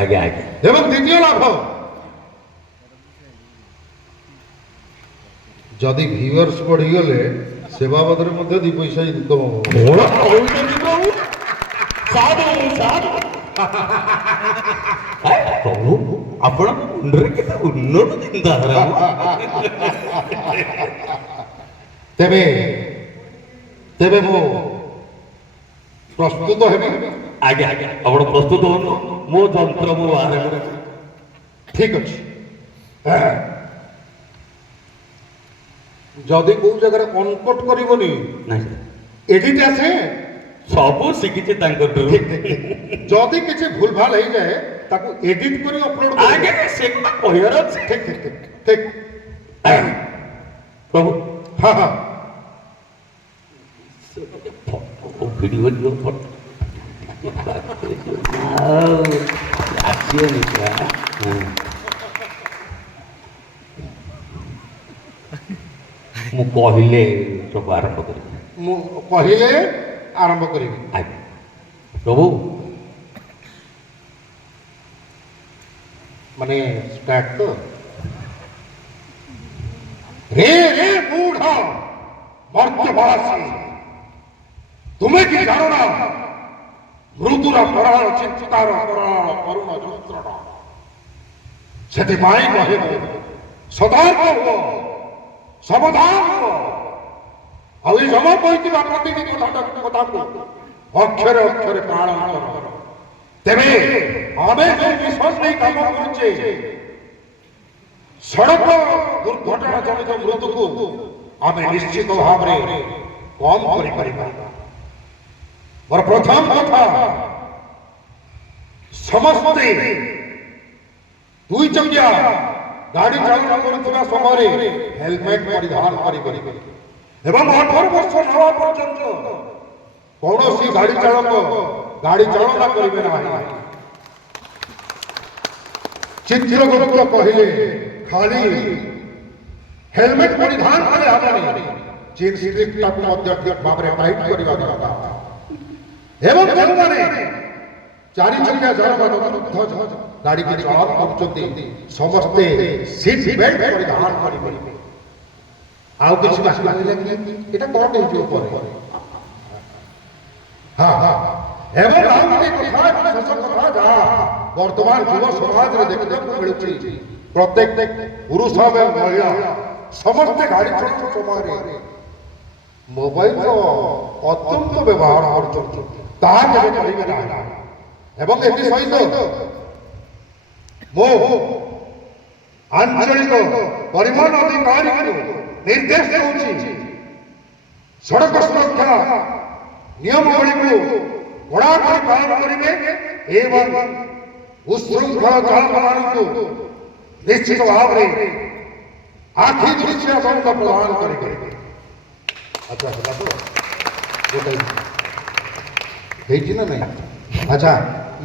ଆଜ୍ଞା ଆଜ୍ଞା। ଏବଂ ଦ୍ୱିତୀୟ ଲାଭ, ଯଦି ଭିଉଅର୍ସ ବଢିଗଲେ ସେ ବାବଦରେ ମଧ୍ୟ 2 ପଇସା ଇନକମ୍ ହବ। କଣ କହୁଛନ୍ତି ପ୍ରଭୁ? ସାଧୁ ସାଧୁ। ପ୍ରଭୁ ଆପଣଙ୍କ ମୁଣ୍ଡରେ କେତେ ଉନ୍ନତ ଚିନ୍ତାଧାରା। ତେବେ ତେବେ ମୁଁ ପ୍ରସ୍ତୁତ ହେବି। ଆଜ୍ଞା ଆଜ୍ଞା ଆପଣ ପ୍ରସ୍ତୁତ ହୁଅନ୍ତୁ, ମୋ ଯନ୍ତ୍ର ମୁଁ ବାହାରେ କରୁଛି। ଠିକ ଅଛି। ଯଦି କୋଉ ଜାଗାରେ ଅନକଟ କରିବନି, ନାଇଁ ଏଡିଟ ଆସେ, ସବୁ ଶିଖିଛି ତାଙ୍କଠୁ। ଠିକ ଠିକ ଠିକ। ଯଦି କିଛି ଭୁଲ ଭାଲ ହେଇଯାଏ ତାକୁ ଏଡିଟ କରି ଅପଲୋଡ କରିବ। ଆଜ୍ଞା ସେ କଥା କହିବାର ଅଛି। ଠିକ ଠିକ ଠିକ ଠିକ। ପ୍ରଭୁ ହଁ ହଁ ଫଟୋ ଭିଡ଼ିଓ ଯିବ ଫଟୋ ଆସିବନି ପୁରା। ମୁଁ କହିଲେ ସବୁ ଆରମ୍ଭ କରିବି। ମୁଁ କହିଲେ ଆରମ୍ଭ କରିବି। ଆଜ୍ଞା ପ୍ରଭୁ ମାନେ ଷ୍ଟାର୍ଟ ତ। রে রে মূঢ় মর্ত্যবাসী, তুমি কি জানো না মৃদুর পরাণ চিন্তার পরাণ করুণ যন্ত্রণা? ସେଥିପାଇଁ କହିବ ସତର୍କ ହୁଅ, ସାବଧାନ ହୁଅ, ଆଉ ଏ ଜମା କହିଥିବା ପ୍ରତିଟି କଥାକୁ ଅକ୍ଷରେ ଅକ୍ଷରେ ପାଳନ କର। ତେବେ ଆମେ ଯେଉଁ ମିଶନ ନେଇ କାମ କରୁଛେ, ସଡ଼କ ଦୁର୍ଘଟଣା ଜନିତ ମୃତ୍ୟୁକୁ ଆମେ ନିଶ୍ଚିତ ଭାବରେ କମ୍ କରିପାରିବା। ମୋର ପ୍ରଥମ କଥା, ସମସ୍ତେ 2 ଚକିଆ ଗାଡ଼ି ଚାଳନା କରୁଥିବା ସମୟରେ ହେଲମେଟ ପରିଧାନ କରିପାରିବେ ଏବଂ 18 ବର୍ଷ ହେବା ପର୍ଯ୍ୟନ୍ତ କୌଣସି ଗାଡ଼ି ଚାଳକ ଗାଡ଼ି ଚାଳନା କରିବେ ନାହିଁ। ଚିତ୍ରଗୁପ୍ତ କହିଲେ ଖାଲି ହେଲମେଟ ପରିଧାନ କଲେ ହେବନି, ଜିନ୍ସ ଷ୍ଟ୍ରିପଟାକୁ ମଧ୍ୟ ଠିକ ଭାବରେ ଟାଇଟ୍ କରିବା ଦରକାର। ଏବଂ ଯେଉଁମାନେ 4 ଚକିଆ ଯାନବାହନ ଗାଡ଼ିକୁ ଚାଳନ କରୁଛନ୍ତି ସମସ୍ତେ ସିଟ୍ ବେଲ୍ଟ ପରିଧାନ କରିବେ। ଆଉ କିଛି ବାକି ରହିଲା କି ଏଇଟା କଣ ହେଇଯିବ ପରେ। ହଁ ହଁ। ଏବଂ ଆଉ ଗୋଟେ କଥା, ଶେଷ କଥା, ଯାହା ବର୍ତ୍ତମାନ ଯୁବ ସମାଜରେ ଦେଖିବାକୁ ମିଳୁଛି, ପ୍ରତ୍ୟେକ ପୁରୁଷ ଏବଂ ମହିଳା ସମସ୍ତେ ଗାଡ଼ି ଚଳାଇବା ସମୟରେ ମୋବାଇଲର ଅତ୍ୟନ୍ତ ବ୍ୟବହାର କରୁଛନ୍ତି। ତାହା କେବେ କରିବେ ନାହିଁ। ଏବଂ ଏଥିସହିତ ମୁଁ ଆଞ୍ଚଳିକ ପରିବହନ ଅଧିକାରୀଙ୍କୁ ନିର୍ଦ୍ଦେଶ ଦେଉଛି, ସଡ଼କ ସୁରକ୍ଷା ନିୟମାବଳୀକୁ କଡ଼ାକଡ଼ି ପାଳନ କରିବେ ଏବଂ ଉଶୃଙ୍ଖଳ ଚାଳକମାନଙ୍କୁ ନିଶ୍ଚିତ ଭାବରେ ଆଖି ଦୃଷ୍ଟିଆ ଦଣ୍ଡ ପ୍ରଦାନ କରିବେ। ଆଚ୍ଛା ହେଲା ତ ଗୋଟେ ହେଇଛି ନା ନାଇଁ? ଆଚ୍ଛା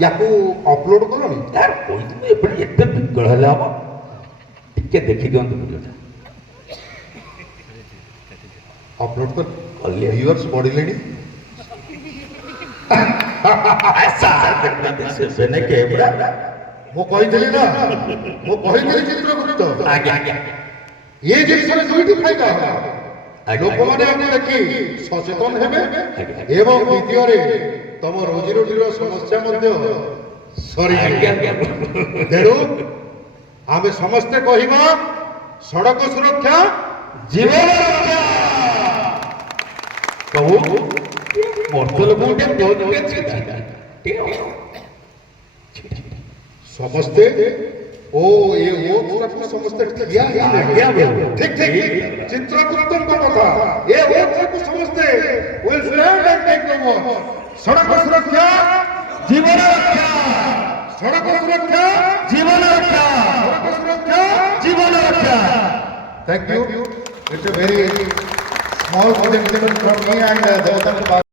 ୟାକୁ ଅପଲୋଡ କଲଣି? यार କହିଥିଲି ଏପଟେ ଏତେ ବିକଳ ହେଲେ ହବ, ଟିକେ ଦେଖିଦିଅନ୍ତୁ ଭିଡ଼ିଓଟା। ଅପଲୋଡ କଲି, କଲି। ଭିଉଅର୍ସ ବଢିଲେଣି। ମୁଁ କହିଥିଲି ନା, ମୁଁ କହିଥିଲି ଚିତ୍ରଗୁପ୍ତ, ଆଜ୍ଞା ଆଜ୍ଞା ଏ ଜିନିଷରେ 2ଟି ଫାଇଦା ହେବ। ଆଜ୍ଞା। ଲୋକମାନେ ଆମେ ଦେଖି ସଚେତନ ହେବେ ଆଜ୍ଞା। ଏବଂ ଦ୍ୱିତୀୟରେ ତମ ରୋଜିରୋଟିର ସମସ୍ୟା ମଧ୍ୟ ସରିଯିବ। ତେଣୁ ଆମେ ସମସ୍ତେ କହିବା ସଡ଼କ ସୁରକ୍ଷା ଜୀବନ ରକ୍ଷା। ପ୍ରଭୁ ମର୍ତ୍ତ ଲୋକଙ୍କୁ ସମସ୍ତେ ଓ ଏ ଓକୁ ସମସ୍ତେ ଠିଆ ହେଇନେବେ। ଠିକ ଠିକ ଚିତ୍ରଗୁପ୍ତଙ୍କ କଥା, ଏ ଓକୁ ସମସ୍ତେ will stand and take the war. ସଡ଼କ ସୁରକ୍ଷା ଜୀବନ ରକ୍ଷା, ସଡ଼କ ସୁରକ୍ଷା ଜୀବନ ରକ୍ଷା, ସଡ଼କ ସୁରକ୍ଷା ଜୀବନ ରକ୍ଷା। Thank you. It's a very small contribution from me and Devatank